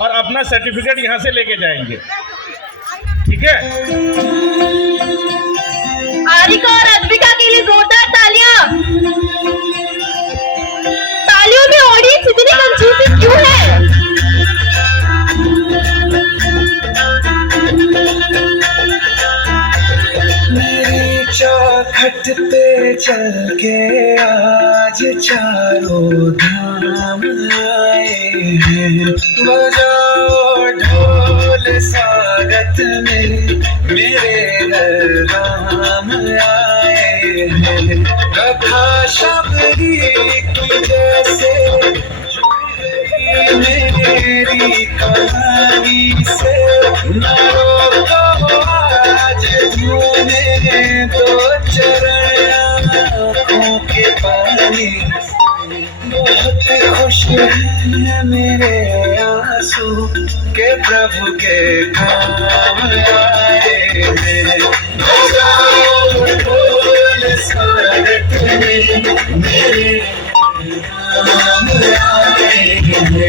और अपना सर्टिफिकेट यहाँ से लेके जाएंगे, ठीक है? आरिका और अद्विका के लिए जोरदार तालियां। तालियों में ऑडियंस इतनी कंजूसी क्यों है? मेरी चौखट पे चल के आज चारों धाम आए हैं। बजाओ ढोल स्वागत में मेरे घर राम आए हैं। कथा शबरी की जैसे मेरी कहानी से न रोको आज धोने दो चरण आँखों के पानी। बहुत खुश है मेरे आंसू के प्रभु के काम आए हैं। ढोल स्वागत में मेरे राम आए हैं।